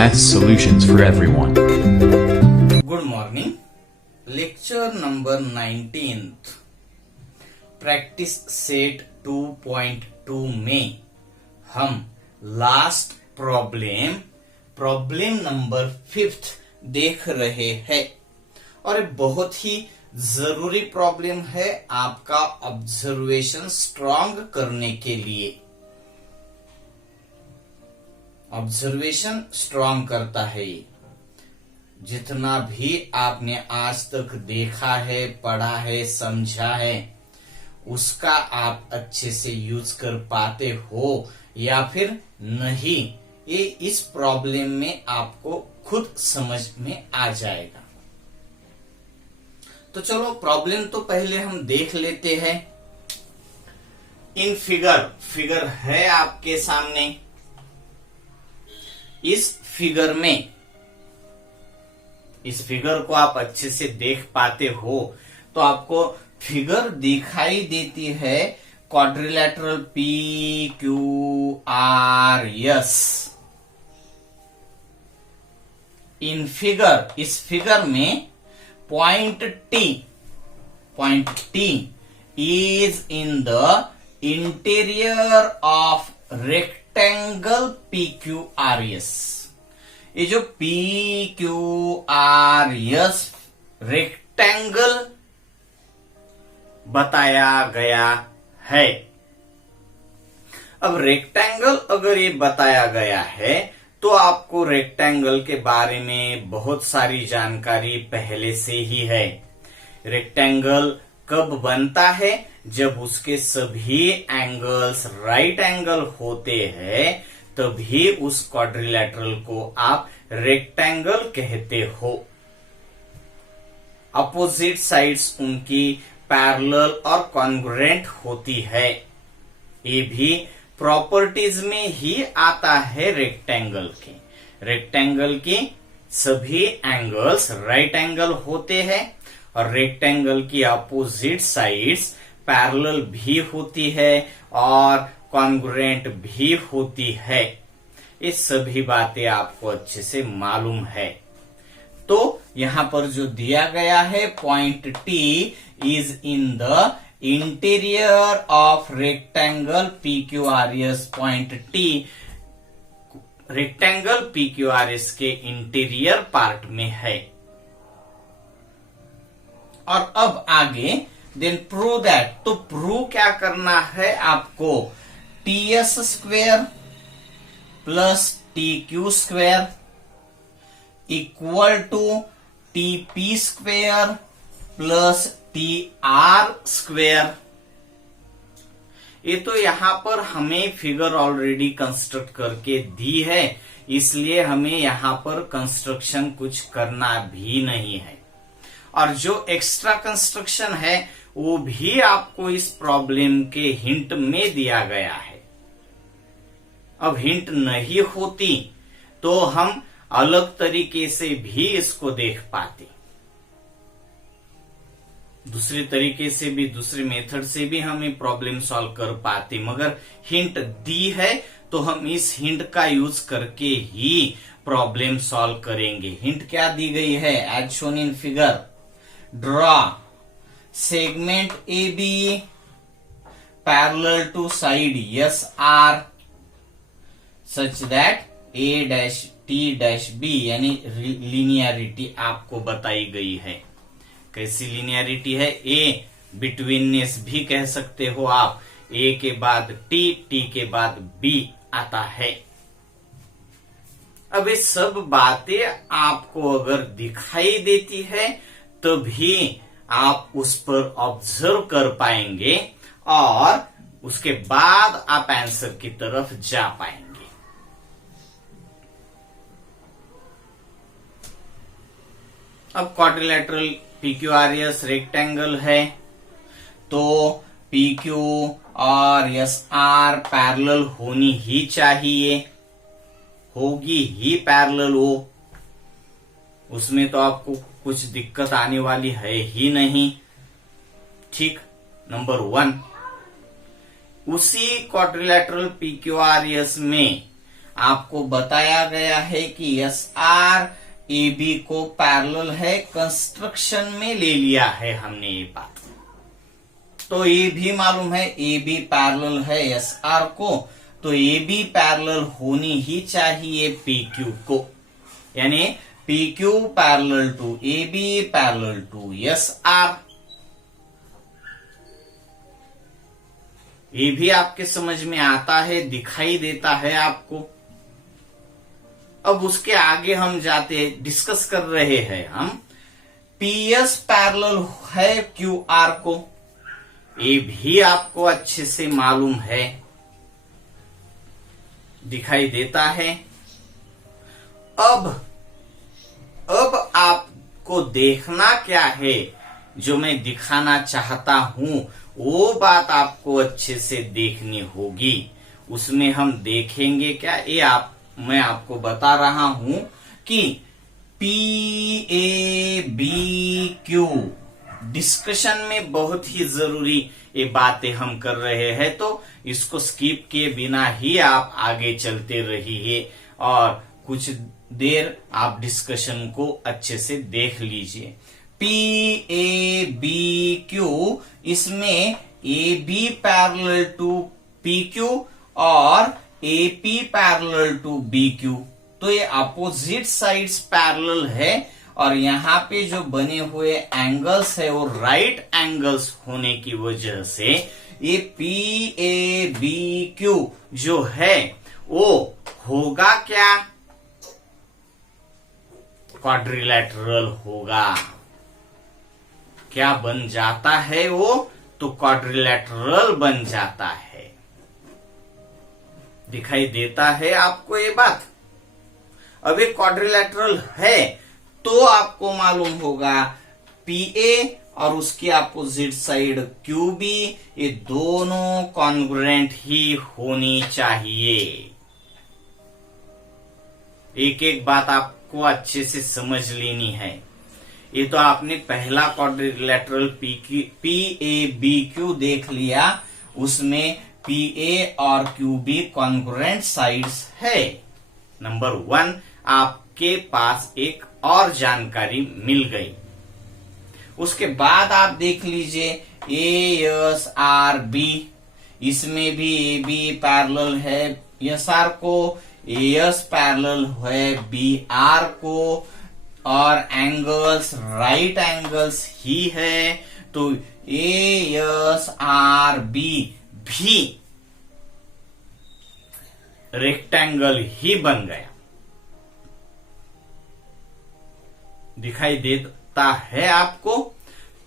Math solutions for everyone. Good morning. Lecture number 19th practice set 2.2 में हम last problem number 5th देख रहे हैं और बहुत ही जरूरी प्रॉब्लम है आपका ऑब्जर्वेशन स्ट्रांग करने के लिए। ऑब्जर्वेशन स्ट्रांग करता है ये। जितना भी आपने आज तक देखा है, पढ़ा है, समझा है, उसका आप अच्छे से यूज कर पाते हो या फिर नहीं, ये इस प्रॉब्लम में आपको खुद समझ में आ जाएगा। तो चलो प्रॉब्लम तो पहले हम देख लेते हैं। इन फिगर है आपके सामने। इस फिगर को आप अच्छे से देख पाते हो तो आपको फिगर दिखाई देती है क्वाड्रिलेटरल PQRS। इस फिगर में point T is in the interior of rectangle PQRS। ये जो PQRS रेक्टेंगल बताया गया है। अब रेक्टेंगल अगर ये बताया गया है तो आपको रेक्टेंगल के बारे में बहुत सारी जानकारी पहले से ही है। रेक्टेंगल कब बनता है? जब उसके सभी एंगल्स राइट एंगल होते हैं तभी उस क्वाड्रिलेटरल को आप रेक्टेंगल कहते हो। अपोजिट साइड्स उनकी पैरेलल और कॉन्ग्रुएंट होती है। ये भी प्रॉपर्टीज में ही आता है रेक्टेंगल के सभी एंगल्स राइट एंगल होते हैं और रेक्टेंगल की अपोजिट साइड्स पैरेलल भी होती है और कॉन्ग्रुएंट भी होती है। ये सभी बातें आपको अच्छे से मालूम है। तो यहां पर जो दिया गया है point T is in the interior of rectangle PQRS। Point T rectangle PQRS के इंटीरियर पार्ट में है। और अब आगे देन प्रूव दैट। तो प्रूव क्या करना है आपको? TS square plus TQ square equal to TP square plus TR square. ये तो यहां पर हमें फिगर ऑलरेडी कंस्ट्रक्ट करके दी है, इसलिए हमें यहां पर कंस्ट्रक्शन कुछ करना भी नहीं है। और जो एक्स्ट्रा कंस्ट्रक्शन है वो भी आपको इस प्रॉब्लम के हिंट में दिया गया है। अब हिंट नहीं होती तो हम अलग तरीके से भी इसको देख पाते, दूसरे तरीके से भी, दूसरे मेथड से भी हम ये प्रॉब्लम सॉल्व कर पाते, मगर हिंट दी है तो हम इस हिंट का यूज करके ही प्रॉब्लम सॉल्व करेंगे। हिंट क्या दी गई है? As shown in figure, draw segment AB parallel to side SR such that A-T-B यानी लीनियरिटी आपको बताई गई है। कैसी लीनियरिटी है? ए बिटवीननेस भी कह सकते हो आप। ए के बाद T के बाद B आता है। अब ये सब बातें आपको अगर दिखाई देती है तभी आप उस पर ऑब्जर्व कर पाएंगे और उसके बाद आप आंसर की तरफ जा पाएंगे। अब क्वाड्रिलेटरल PQRS रेक्टेंगल है तो PQ और SR पैरेलल होनी ही चाहिए, होगी ही पैरेलल वो, उसमें तो आपको कुछ दिक्कत आने वाली है ही नहीं। ठीक, नंबर 1। उसी क्वाड्रिलेटरल PQRS में आपको बताया गया है कि एस आर ए बी को पैरेलल है, कंस्ट्रक्शन में ले लिया है हमने ये बात। तो ये भी मालूम है ए बी पैरेलल है एस आर को, तो ए बी पैरेलल होनी ही चाहिए पी क्यू को, यानी P Q parallel to A B parallel to S R. ये भी आपके समझ में आता है, दिखाई देता है आपको। अब उसके आगे हम जाते डिस्कस कर रहे हैं हम पी एस पैरेलल है क्यू आर को, ये भी आपको अच्छे से मालूम है, दिखाई देता है। अब आपको देखना क्या है, जो मैं दिखाना चाहता हूं वो बात आपको अच्छे से देखनी होगी। उसमें हम देखेंगे क्या, मैं आपको बता रहा हूं कि P A B Q discussion में बहुत ही जरूरी ये बातें हम कर रहे हैं, तो इसको स्किप किए बिना ही आप आगे चलते रहिए और कुछ देर आप डिस्कशन को अच्छे से देख लीजिए। पी ए बी क्यू, इसमें A B parallel to P Q और A P parallel to B Q, तो ये अपोजिट साइड्स पैरेलल है और यहाँ पे जो बने हुए एंगल्स है वो राइट एंगल्स होने की वजह से ये पी ए बी क्यू जो है वो होगा क्या, क्वाड्रिलैटरल होगा। क्या बन जाता है वो, तो क्वाड्रिलैटरल बन जाता है। दिखाई देता है आपको ये बात। अब ये क्वाड्रिलैटरल है तो आपको मालूम होगा पी ए और उसकी अपोजिट साइड क्यू बी, ये दोनों कॉन्ग्रुएंट ही होनी चाहिए। एक एक बात आपको अच्छे से समझ लेनी है। ये तो आपने पहला quadrilateral P A B Q देख लिया, उसमें पी ए और क्यू बी कॉन्ग्रुएंट साइड्स है। नंबर 1 आपके पास एक और जानकारी मिल गई। उसके बाद आप देख लीजिए ए एस आर बी, इसमें भी ए बी पैरेलल है एस आर को, ए एस पैरेलल है बी आर को और एंगल्स राइट एंगल्स ही है, तो ए एस आर बी भी रेक्टेंगल ही बन गया। दिखाई देता है आपको।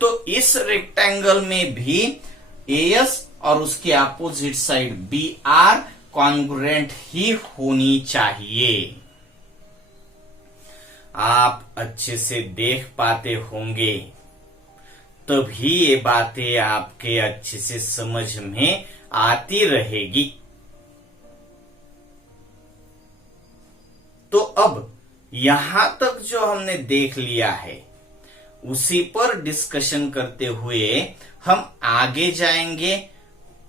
तो इस रेक्टेंगल में भी एएस और उसकी opposite side B R congruent ही होनी चाहिए। आप अच्छे से देख पाते होंगे, तभी ये बातें आपके अच्छे से समझ में आती रहेगी। तो अब यहां तक जो हमने देख लिया है उसी पर डिस्कशन करते हुए हम आगे जाएंगे।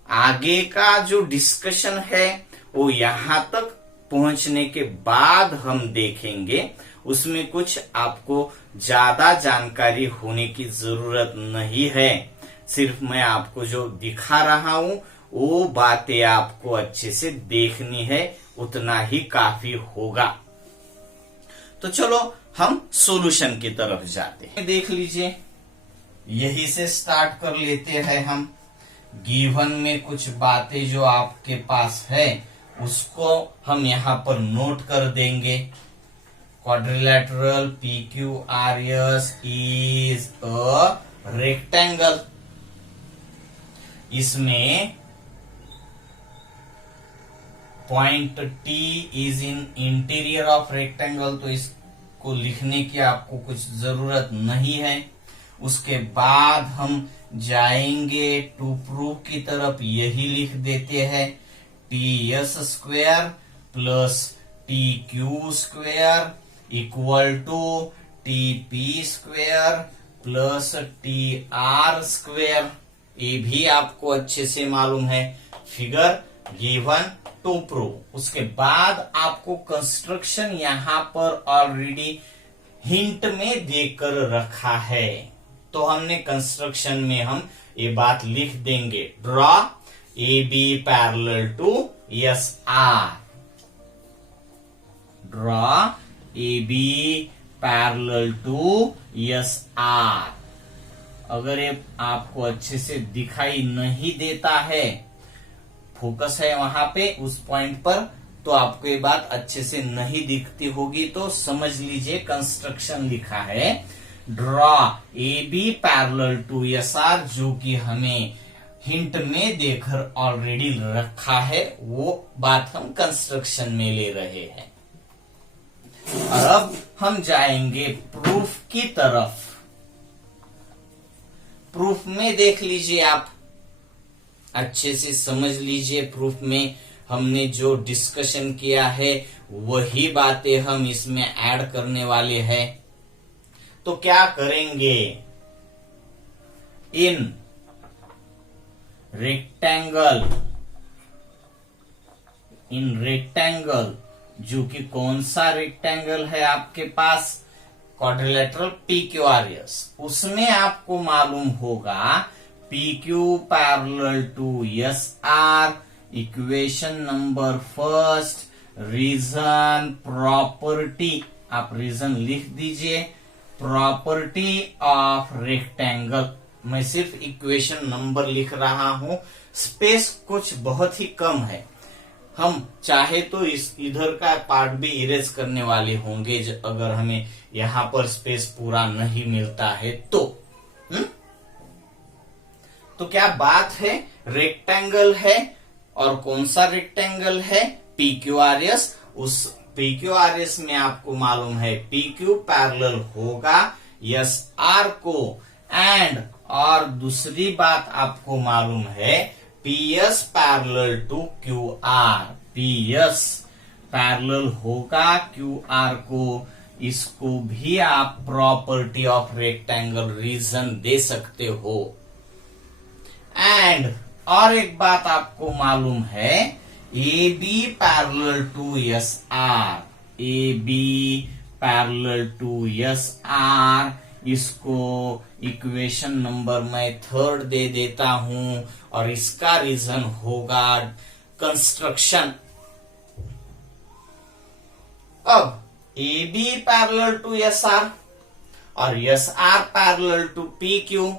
आगे का जो डिस्कशन है वो यहां तक पहुंचने के बाद हम देखेंगे। उसमें कुछ आपको ज्यादा जानकारी होने की जरूरत नहीं है, सिर्फ मैं आपको जो दिखा रहा हूं वो बातें आपको अच्छे से देखनी है, उतना ही काफी होगा। तो चलो हम सॉल्यूशन की तरफ जाते हैं। देख लीजिए, यही से स्टार्ट कर लेते हैं हम। गिवन में कुछ बातें जो आपके पास है उसको हम यहां पर नोट कर देंगे। Quadrilateral PQRS is a rectangle. इसमें point T is in interior of rectangle, तो इसको लिखने की आपको कुछ जरूरत नहीं है। उसके बाद हम जाएंगे टू प्रूव की तरफ, यही लिख देते हैं TS square plus TQ square equal to TP square plus TR square. ये भी आपको अच्छे से मालूम है। Figure given to prove. उसके बाद आपको कंस्ट्रक्शन यहां पर ऑलरेडी हिंट में देकर रखा है, तो हमने कंस्ट्रक्शन में हम ये बात लिख देंगे, draw A B parallel to S R, draw A B parallel to S R. अगर ये आपको अच्छे से दिखाई नहीं देता है, फोकस है वहां पे उस पॉइंट पर, तो आपको ये बात अच्छे से नहीं दिखती होगी, तो समझ लीजिए कंस्ट्रक्शन लिखा है draw A B parallel to S R, जो कि हमें हिंट में देकर ऑलरेडी रखा है, वो बात हम कंस्ट्रक्शन में ले रहे हैं। और अब हम जाएंगे प्रूफ की तरफ। प्रूफ में देख लीजिए, आप अच्छे से समझ लीजिए। प्रूफ में हमने जो डिस्कशन किया है वही बातें हम इसमें ऐड करने वाले हैं। तो क्या करेंगे, इन रेक्टेंगल, जो कि कौन सा रेक्टेंगल है आपके पास, क्वाड्रिलेटरल PQRS, उसमें आपको मालूम होगा PQ parallel to SR, equation number first, reason property, आप रीजन लिख दीजिए, प्रॉपर्टी ऑफ रेक्टेंगल। मैं सिर्फ इक्वेशन नंबर लिख रहा हूं, स्पेस कुछ बहुत ही कम है, हम चाहे तो इस इधर का पार्ट भी इरेज करने वाले होंगे अगर हमें यहां पर स्पेस पूरा नहीं मिलता है तो। तो क्या बात है, रेक्टेंगल है, और कौन सा रेक्टेंगल है, PQRS। उस PQRS में आपको मालूम है PQ पैरेलल होगा SR को, एंड और दूसरी बात आपको मालूम है PS parallel to QR, PS parallel होगा QR को। इसको भी आप प्रॉपर्टी ऑफ रेक्टेंगल रीजन दे सकते हो। एंड और एक बात आपको मालूम है, AB parallel to SR, AB parallel to SR, इसको इक्वेशन नंबर मैं थर्ड दे देता हूं, और इसका रीजन होगा कंस्ट्रक्शन। अब AB पैरेलल टू SR और SR पैरेलल टू PQ,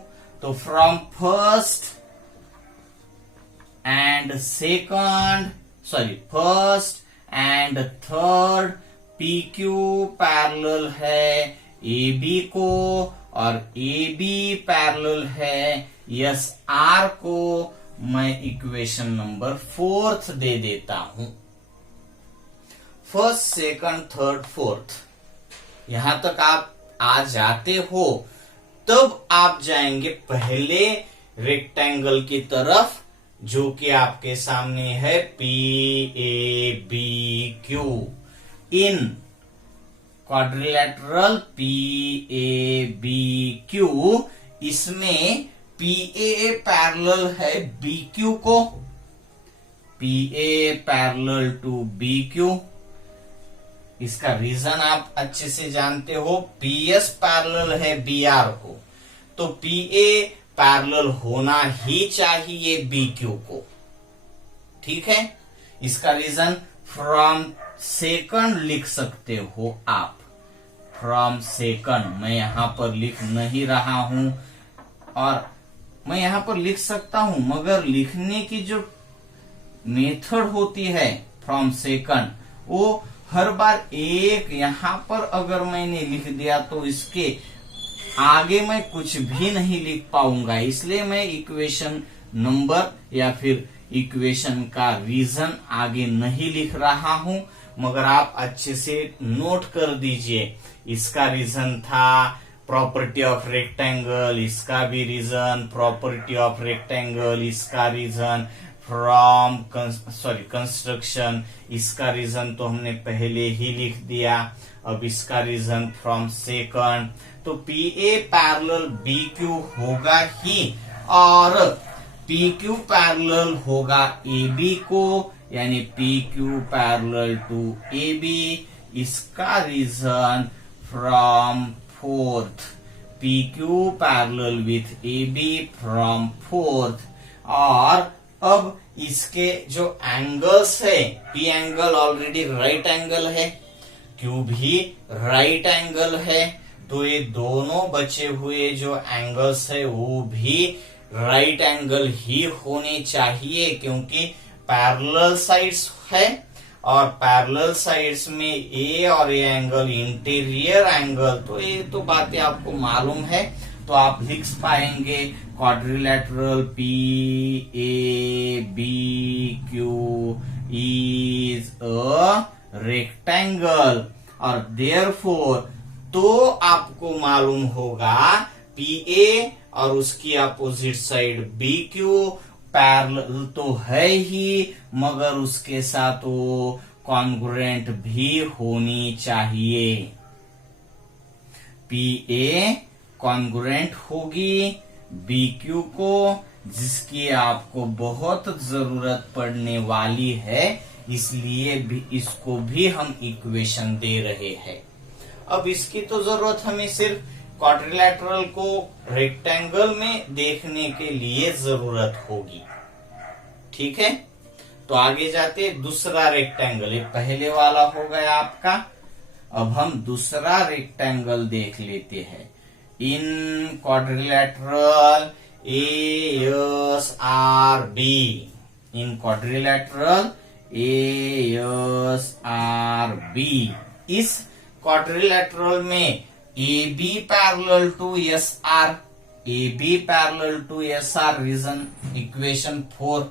तो from first and third PQ parallel है AB को, और AB पैरेलल है SR को। मैं इक्वेशन नंबर फोर्थ दे देता हूं, फर्स्ट, सेकंड, थर्ड, फोर्थ। यहां तक आप आ जाते हो, तब आप जाएंगे पहले रेक्टेंगल की तरफ, जो कि आपके सामने है PABQ, इन क्वाड्रिलेटरल PABQ, इसमें PA पैरेलल है BQ को, PA पैरेलल टू BQ। इसका रीजन आप अच्छे से जानते हो, PS पैरेलल है BR को, तो PA पैरेलल होना ही चाहिए BQ को, ठीक है। इसका रीजन फ्रॉम सेकंड लिख सकते हो आप, फ्रॉम सेकंड। मैं यहां पर लिख नहीं रहा हूं, और मैं यहां पर लिख सकता हूं, मगर लिखने की जो मेथड होती है फ्रॉम सेकंड, वो हर बार एक यहां पर अगर मैंने लिख दिया तो इसके आगे मैं कुछ भी नहीं लिख पाऊंगा। इसलिए मैं इक्वेशन नंबर या फिर इक्वेशन का रीजन आगे नहीं लिख रहा हूं, मगर आप अच्छे से नोट कर दीजिए। इसका रीजन था प्रॉपर्टी ऑफ रेक्टेंगल, इसका भी रीजन प्रॉपर्टी ऑफ रेक्टेंगल, इसका रीजन फ्रॉम कंस्ट्रक्शन, इसका रीजन तो हमने पहले ही लिख दिया। अब इसका रीजन फ्रॉम सेकंड, तो PA पैरेलल BQ होगा ही, और पी क्यू पैरेलल होगा ए बी को, यानी P Q parallel to A B. इसका reason from fourth, P Q parallel with A B from fourth. और अब इसके जो एंगल्स है, P angle already right angle है, क्यू भी राइट एंगल है, तो ये दोनों बचे हुए जो एंगल्स है वो भी राइट एंगल ही होने चाहिए, क्योंकि पैरेलल साइड्स है और पैरेलल साइड्स में ए और ए एंगल इंटीरियर एंगल, तो ये तो बातें आपको मालूम है। तो आप लिख पाएंगे quadrilateral P A B Q is a rectangle, और देयरफॉर तो आपको मालूम होगा पी ए और उसकी opposite side B Q parallel तो है ही, मगर उसके साथ वो कॉन्ग्रुएंट भी होनी चाहिए। पी ए कॉन्ग्रुएंट होगी बी क्यू को, जिसकी आपको बहुत जरूरत पड़ने वाली है, इसलिए भी इसको भी हम इक्वेशन दे रहे हैं। अब इसकी तो जरूरत हमें सिर्फ क्वाड्रिलेटरल को रेक्टेंगल में देखने के लिए जरूरत होगी, ठीक है। तो आगे जाते दूसरा रेक्टेंगल, ये पहले वाला हो गया आपका। अब हम दूसरा रेक्टेंगल देख लेते हैं। In quadrilateral A S R B, in quadrilateral A S R B, इस क्वाड्रिलेटरल में A B parallel to S R, A B parallel to S R, reason equation 4।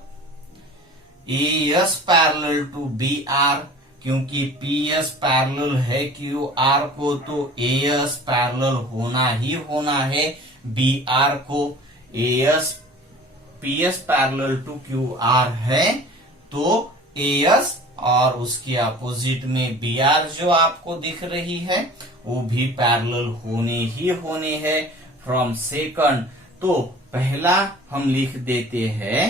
A S parallel to B R, क्योंकि P S parallel है Q R को, तो ए S parallel होना ही होना है B R को। A S P S parallel to Q R है, तो ए एस और उसके अपोजिट में बी आर जो आपको दिख रही है वो भी पैरेलल होने ही होने हैं फ्रॉम सेकंड। तो पहला हम लिख देते हैं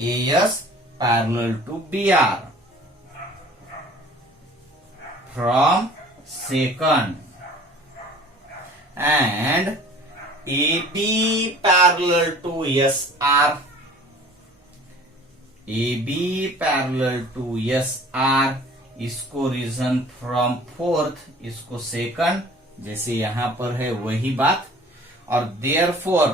A S parallel to B R from second, and A B parallel to S R, A B parallel to S R, इसको रीजन फ्रॉम फोर्थ, इसको सेकंड, जैसे यहां पर है वही बात। और देयरफॉर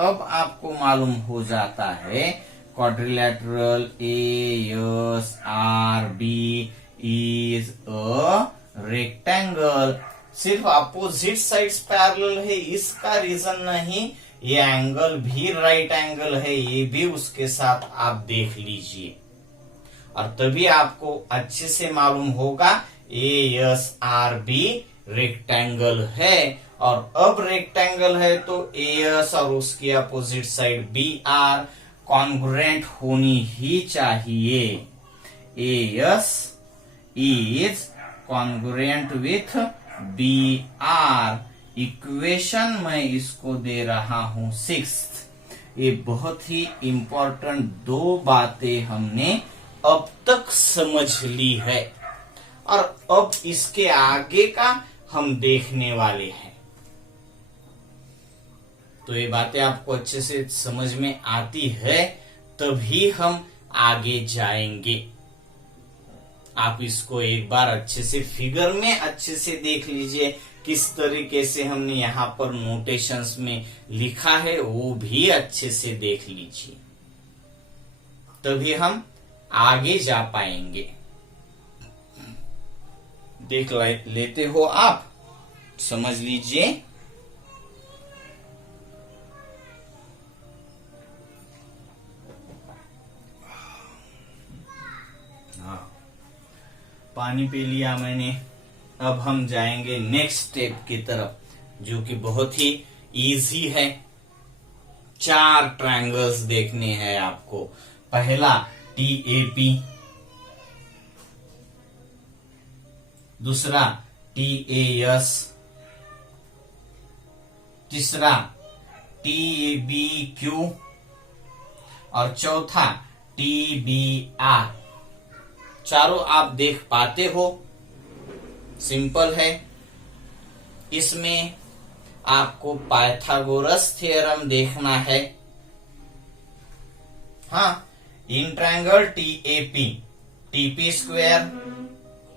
अब आपको मालूम हो जाता है quadrilateral A S R B is a rectangle. सिर्फ अपोजिट साइड्स पैरेलल है इसका रीजन नहीं, ये एंगल भी राइट एंगल है, ये भी उसके साथ आप देख लीजिए, और तभी आपको अच्छे से मालूम होगा A S R B rectangle है। और अब रेक्टेंगल है तो ए एस और उसकी opposite side B R congruent होनी ही चाहिए। A S is congruent with B R, equation मैं इसको दे रहा हूं 6th। ये बहुत ही इंपॉर्टेंट दो बातें हमने अब तक समझ ली है, और अब इसके आगे का हम देखने वाले हैं। तो ये बातें आपको अच्छे से समझ में आती है तभी हम आगे जाएंगे। आप इसको एक बार अच्छे से फिगर में अच्छे से देख लीजिए, किस तरीके से हमने यहाँ पर नोटेशंस में लिखा है वो भी अच्छे से देख लीजिए, तभी हम आगे जा पाएंगे। देख लेते हो आप, समझ लीजिए। हाँ, पानी पी लिया मैंने। अब हम जाएंगे नेक्स्ट स्टेप की तरफ, जो कि बहुत ही इजी है। 4 ट्रायंगल्स देखने हैं आपको। पहला TAP, दूसरा TAS, तीसरा TBQ, और चौथा TBR। चारों आप देख पाते हो, सिंपल है। इसमें आपको पाइथागोरस थ्योरम देखना है। हाँ, in triangle TAP TP square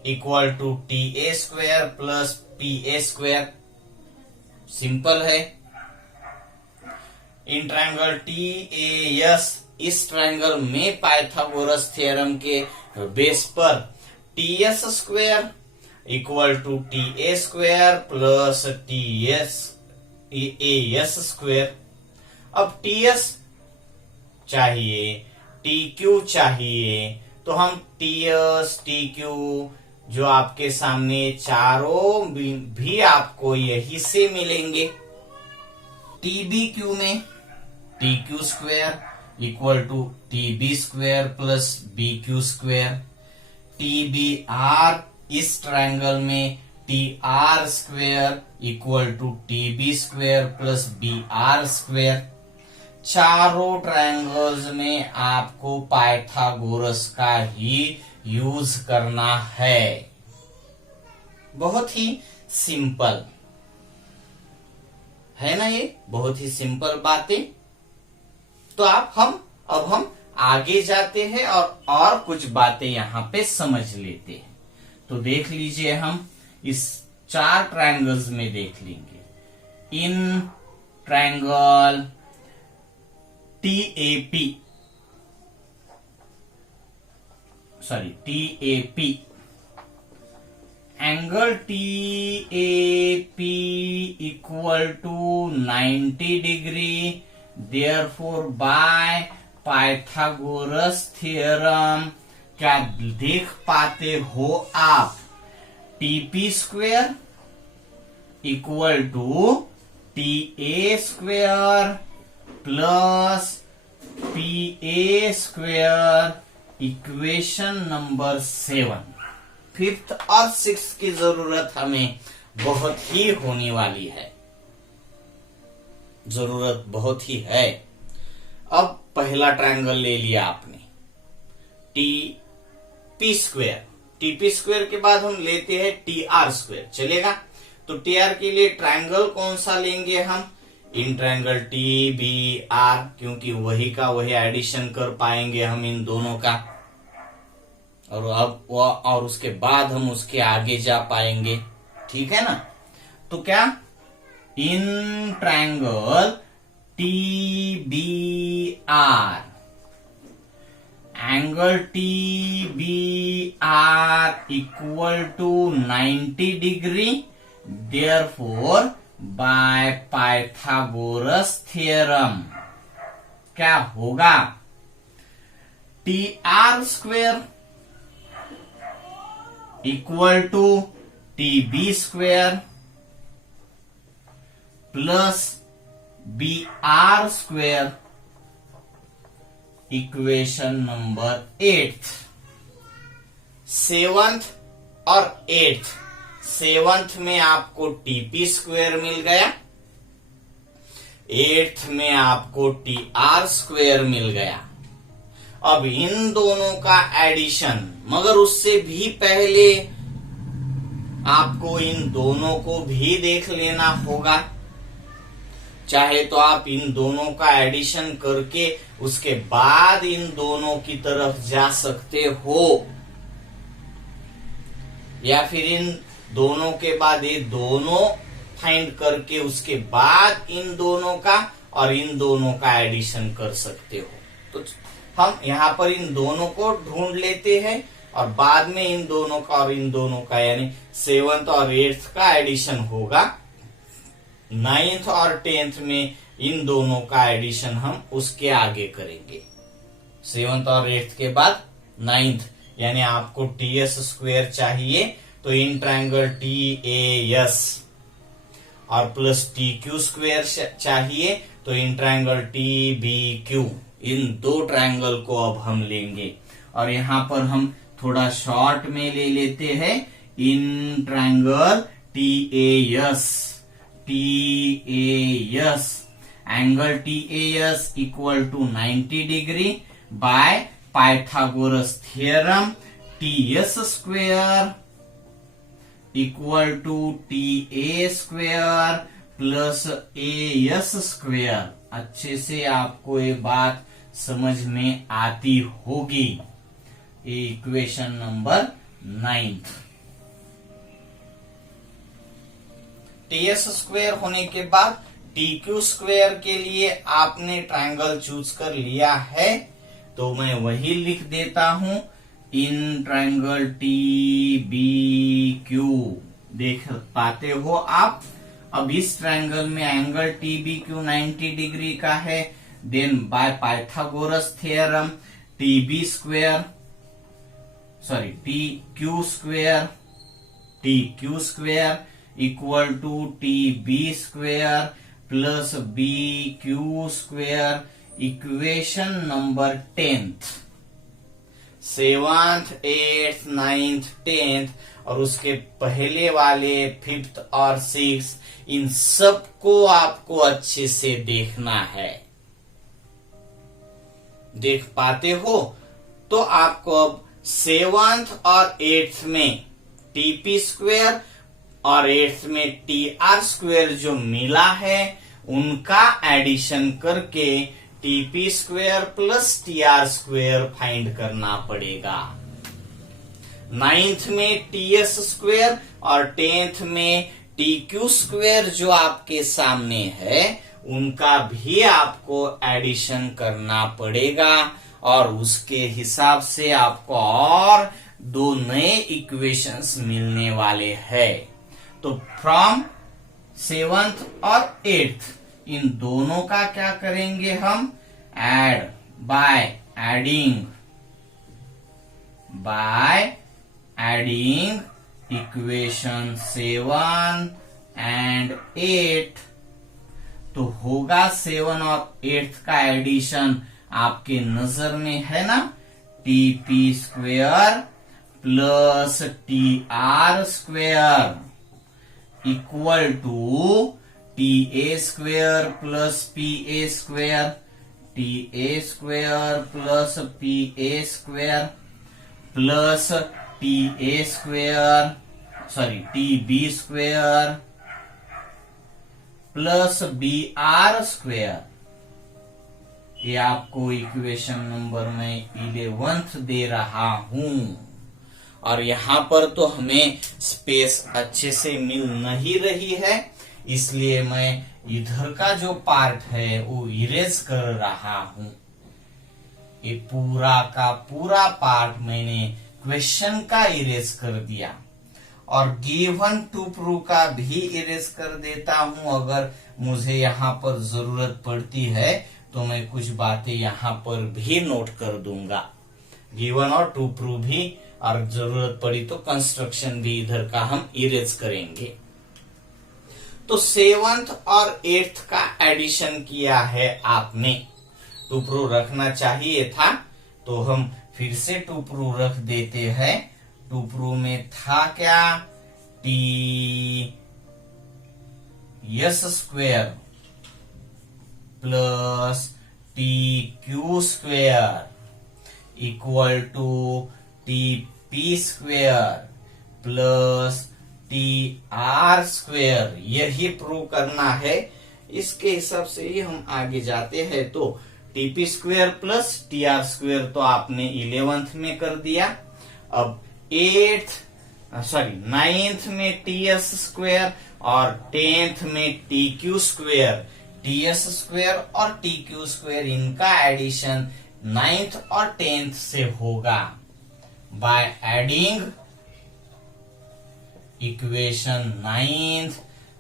equal to TA square plus PA square, simple है। इन ट्रायंगल TAS, इस ट्रायंगल में पाइथागोरस थ्योरम के बेस पर TS square equal to TA square plus AS square. अब TS चाहिए, TQ चाहिए, तो हम TS TQ जो आपके सामने चारों भी आपको यही से मिलेंगे। TBQ में TQ square equal to TB square plus BQ square. TBR, इस ट्रायंगल में TR square equal to TB square plus BR square. चारों ट्रायंगल्स में आपको पाइथागोरस का ही यूज करना है। बहुत ही सिंपल है ना, ये बहुत ही सिंपल बातें। तो अब हम आगे जाते हैं और कुछ बातें यहां पे समझ लेते हैं। तो देख लीजिए, हम इस चार ट्रायंगल्स में देख लेंगे। In triangle TAP angle TAP equal to 90 degree. Therefore by Pythagoras theorem क्या देख पाते हो आप, TP square equal to TA square plus PA square, equation number 7। Fifth और सिक्स की जरूरत हमें बहुत ही होने वाली है, जरूरत बहुत ही है। अब पहला ट्रायंगल ले लिया आपने, TP स्क्वायर। TP स्क्वायर के बाद हम लेते हैं TR स्क्वायर, चलेगा? तो TR के लिए ट्रायंगल कौन सा लेंगे हम? इन ट्रायंगल TBR, क्योंकि वही का वही एडिशन कर पाएंगे हम इन दोनों का। और उसके बाद हम उसके आगे जा पाएंगे, ठीक है ना? तो क्या, in triangle TBR, angle TBR equal to 90 degree. Therefore by Pythagoras theorem क्या होगा, TR square equal to TB square plus BR square, equation number 8। 7th और 8th, 7th में आपको TP स्क्वायर मिल गया, 8th में आपको TR स्क्वायर मिल गया। अब इन दोनों का एडिशन, मगर उससे भी पहले आपको इन दोनों को भी देख लेना होगा। चाहे तो आप इन दोनों का एडिशन करके उसके बाद इन दोनों की तरफ जा सकते हो, या फिर इन दोनों के बाद ये दोनों फाइंड करके उसके बाद इन दोनों का और इन दोनों का एडिशन कर सकते हो। तो हम यहाँ पर इन दोनों को ढूंढ लेते हैं और बाद में इन दोनों का और इन दोनों का, यानी 7th और 8th का एडिशन होगा। 9th और 10th में इन दोनों का एडिशन हम उसके आगे करेंगे। 7th और 8th के बाद 9th, यानी आपको TS स्क्वायर चाहिए तो इन ट्रायंगल TAS और प्लस TQ स्क्वायर चाहिए तो इन ट्रायंगल TBQ। इन दो ट्रायंगल को अब हम लेंगे और यहाँ पर हम थोड़ा शॉर्ट में ले लेते हैं। In triangle TAS angle TAS equal to 90 degree by Pythagoras theorem TS square equal to TA square plus AS square. अच्छे से आपको ये बात समझ में आती होगी। Equation number 9। TS स्क्वेयर होने के बाद TQ स्क्वेयर के लिए आपने ट्रायंगल चूज कर लिया है, तो मैं वही लिख देता हूं इन ट्रायंगल TBQ। देख पाते हो आप। अब इस ट्रायंगल में एंगल TBQ 90 डिग्री का है। Then by Pythagoras theorem TQ square equal to TB square plus BQ square. Equation number 10th, 7th, 8th, 9th, 10th और उसके पहले वाले 5th और 6th, इन सबको आपको अच्छे से देखना है। देख पाते हो? तो आपको अब 7th और 8th में TP स्क्वेयर और 8th में TR स्क्वेयर जो मिला है उनका एडिशन करके TP square plus TR square find करना पड़ेगा। 9th में TS स्क्वेयर और 10th में TQ स्क्वेयर जो आपके सामने है उनका भी आपको एडिशन करना पड़ेगा और उसके हिसाब से आपको और 2 नए इक्वेशंस मिलने वाले हैं। तो फ्रॉम 7th और 8th इन दोनों का क्या करेंगे हम? Add by adding equation 7 and 8। तो होगा 7 और 8 का एडिशन आपके नजर में है ना, TP square plus TR square equal to TA square plus PA square, TA square plus PA square plus TB square plus BR square. ये आपको इक्वेशन नंबर मैं 11th दे रहा हूं। और यहां पर तो हमें स्पेस अच्छे से मिल नहीं रही है, इसलिए मैं इधर का जो पार्ट है वो इरेज कर रहा हूं। ये पूरा का पूरा पार्ट मैंने क्वेश्चन का इरेज कर दिया और गिवन टू प्रूव का भी इरेज कर देता हूं। अगर मुझे यहाँ पर जरूरत पड़ती है तो मैं कुछ बातें यहाँ पर भी नोट कर दूंगा। गिवन और टू प्रूव भी, और जरूरत पड़ी तो कंस्ट्रक्शन भी इधर का हम इरेज करेंगे। तो 7th और 8th का एडिशन किया है आपने। टू प्रूव रखना चाहिए था, तो हम फिर से टू प्रूव रख देते हैं। टू प्रूव में था क्या? TS square plus TQ square equal to TP square plus TR square. यही प्रूव करना है। इसके हिसाब से ही हम आगे जाते हैं। तो TP square plus TR square तो आपने 11th में कर दिया। अब 9th में TS स्क्वेयर और 10th में TQ स्क्वेयर। TS स्क्वेयर और TQ स्क्वेयर इनका एडिशन 9th और 10th से होगा by adding equation 9th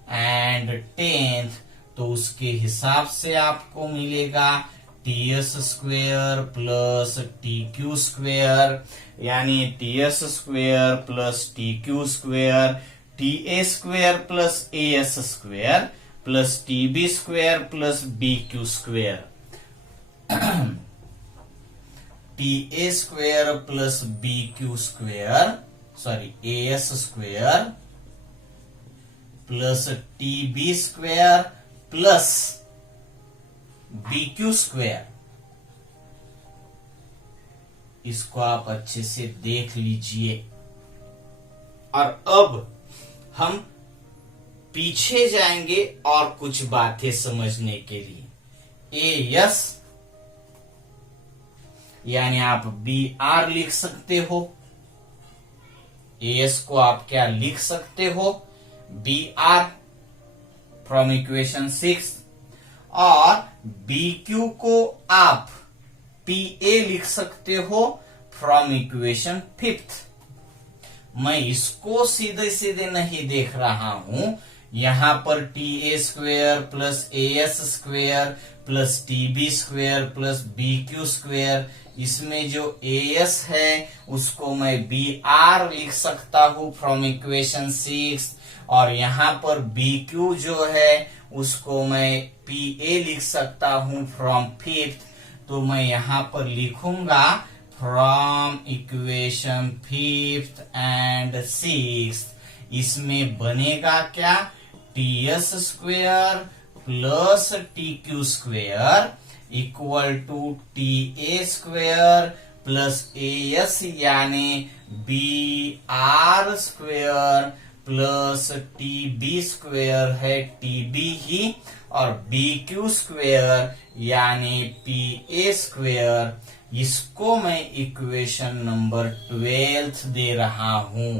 and 10th। तो उसके हिसाब से आपको मिलेगा TS square plus TQ square, यानी TS square plus TQ square, TA square plus AS square plus TB square plus BQ square, TA square plus BQ square AS square plus TB square plus BQ square, इसको आप अच्छे से देख लीजिए। और अब हम पीछे जाएंगे और कुछ बातें समझने के लिए। AS यानी आप BR लिख सकते हो, AS को आप क्या लिख सकते हो, BR फ्रॉम इक्वेशन 6, और BQ को आप PA लिख सकते हो फ्रॉम इक्वेशन 5। मैं इसको सीधे सीधे नहीं देख रहा हूं, यहां पर TA square plus AS square plus TB square plus BQ square, इसमें जो AS है उसको मैं BR लिख सकता हूं फ्रॉम इक्वेशन 6, और यहां पर BQ जो है उसको मैं PA लिख सकता हूं फ्रॉम 5। तो मैं यहां पर लिखूंगा फ्रॉम इक्वेशन 5 एंड 6। इसमें बनेगा क्या, TS square plus TQ square equal to TA square plus AS यानी BR square plus TB square है TB ही, और BQ स्क्वेयर यानी PA स्क्वेयर, इसको मैं इक्वेशन नंबर 12 दे रहा हूं।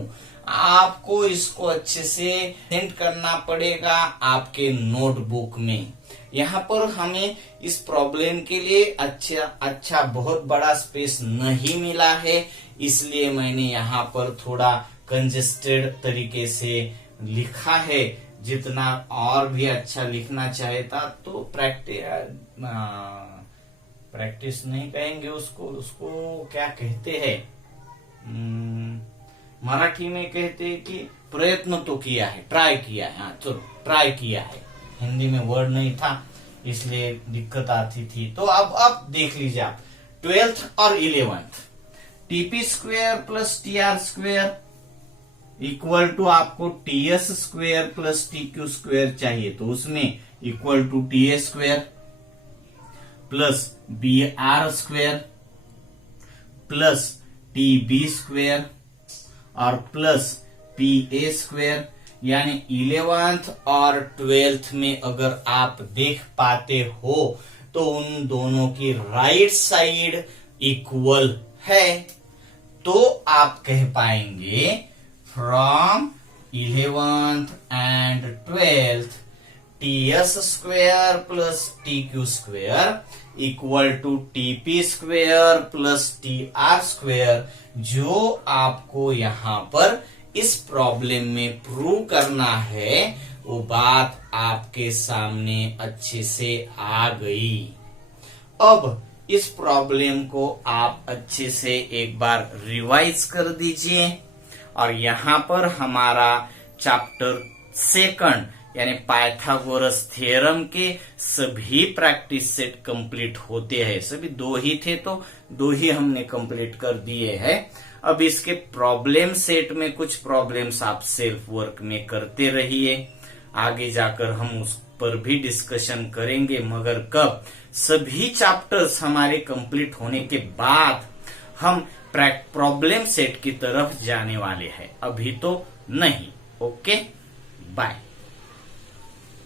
आपको इसको अच्छे से सेंड करना पड़ेगा आपके नोटबुक में। यहाँ पर हमें इस प्रॉब्लम के लिए अच्छा बहुत बड़ा स्पेस नहीं मिला है, इसलिए मैंने यहाँ पर थोड़ा कंजेस्टेड तरीके से लिखा है। जितना और भी अच्छा लिखना चाहता तो प्रैक्टिस नहीं कहेंगे उसको क्या कहते हैं, मराठी में कहते हैं कि प्रयत्न तो किया है, ट्राई किया है। हाँ चलो, ट्राई किया है, हिंदी में वर्ड नहीं था इसलिए दिक्कत आती थी। तो अब देख लीजिए आप 12th और 11th, TP square plus TR square equal to आपको TS square plus TQ square चाहिए, तो उसमें equal to TA square plus BR square plus TB square और प्लस PA स्क्वेयर। यानी 11th और 12th में अगर आप देख पाते हो तो उन दोनों की राइट साइड इक्वल है, तो आप कह पाएंगे from 11th and 12th TS square plus TQ square equal to TP square plus TR square, जो आपको यहां पर इस प्रॉब्लम में प्रूव करना है वो बात आपके सामने अच्छे से आ गई। अब इस प्रॉब्लम को आप अच्छे से एक बार रिवाइज कर दीजिए, और यहां पर हमारा चैप्टर 2 यानी पाइथागोरस थ्योरम के सभी प्रैक्टिस सेट कंप्लीट होते हैं। सभी 2 ही थे तो 2 ही हमने कंप्लीट कर दिए हैं। अब इसके प्रॉब्लम सेट में कुछ प्रॉब्लम्स आप सेल्फ वर्क में करते रहिए, आगे जाकर हम उस पर भी डिस्कशन करेंगे, मगर कब, सभी चैप्टर्स हमारे कंप्लीट होने के बाद हम प्रॉब्लम सेट की तरफ जाने वाले हैं, अभी तो नहीं। Okay, bye.